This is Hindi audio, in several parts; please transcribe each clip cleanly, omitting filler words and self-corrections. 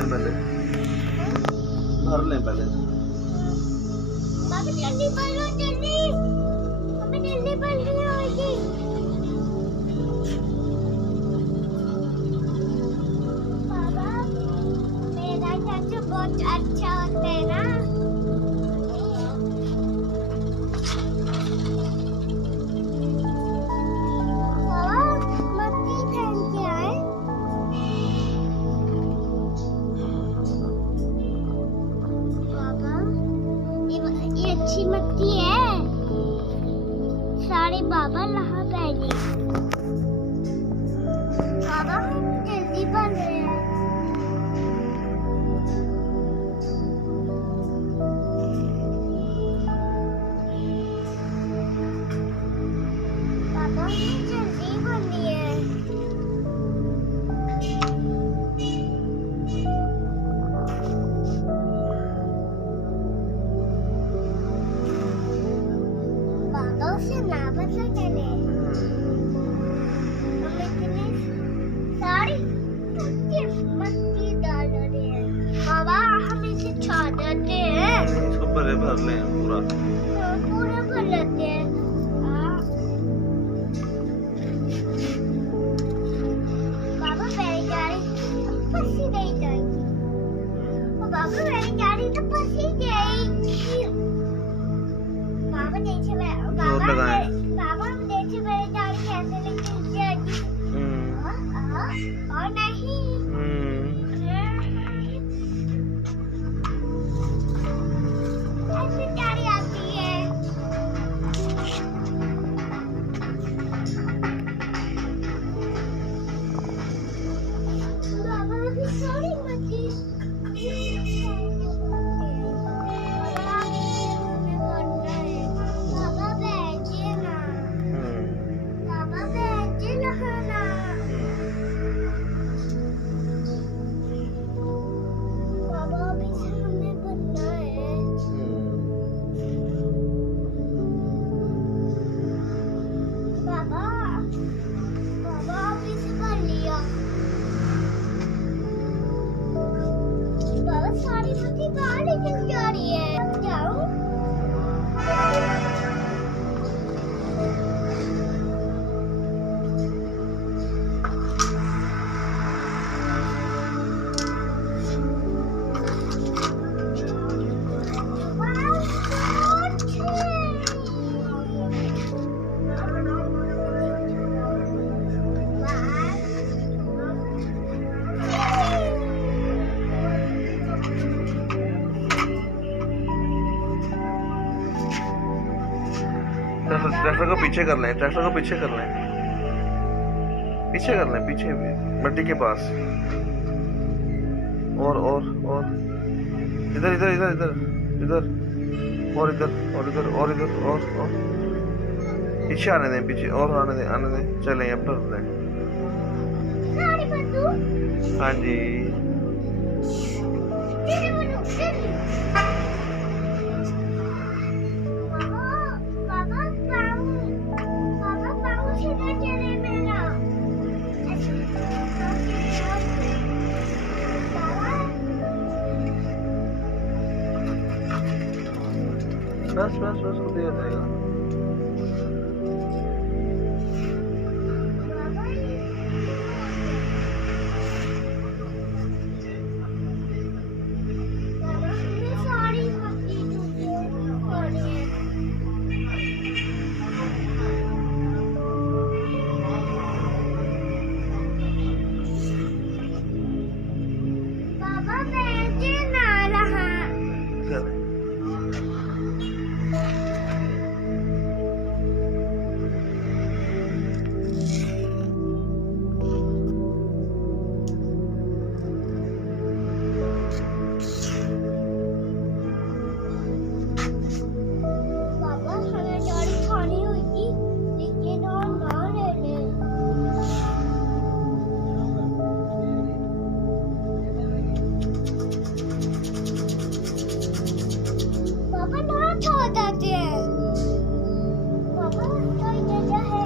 लें पहले, भर लें पहले। बाबा जल्दी भरो, जल्दी हमें जल्दी भरनी होगी। बाबा मेरा चाचा बहुत अच्छा होता है ना। ये अच्छी मट्टी है, सारे बाबा नहा पहले। बाबा हम जल्दी बन रहे हैं। बाबा हम जल्दी बनी है। से ना बचा चले हम इतने सारी मट्टी डाल रहे हैं। बाबा हम इसे छा देते हैं, इसको भर लें पूरा, पूरा भर लेते हैं। बाबा मेरी गाड़ी फंसी नहीं जाएगी। बाबा मेरी गाड़ी तो फंसी जाएगी। बाबा देखिए बाबा देखिए मेरी गाड़ी कैसे लेके जाएगी। और नहीं ऐसी गाड़ी आती है। बाबा अभी सॉरी मची। सारी मट्टी बाहर निकल जा रही है। अब जाऊं? ट्रैक्टर को पीछे कर लें, ट्रैक्टर को पीछे कर लें, पीछे कर लें, पीछे मट्टी के पास। और इधर इधर इधर इधर इधर और इधर और इधर और इधर और पीछे आने दें, पीछे और आने दें। चलें अब भर लें। हाँ जी बस खुद ही हो जाएगा।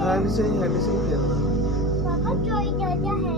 हेली से ही खेलना। पापा जोई जा है।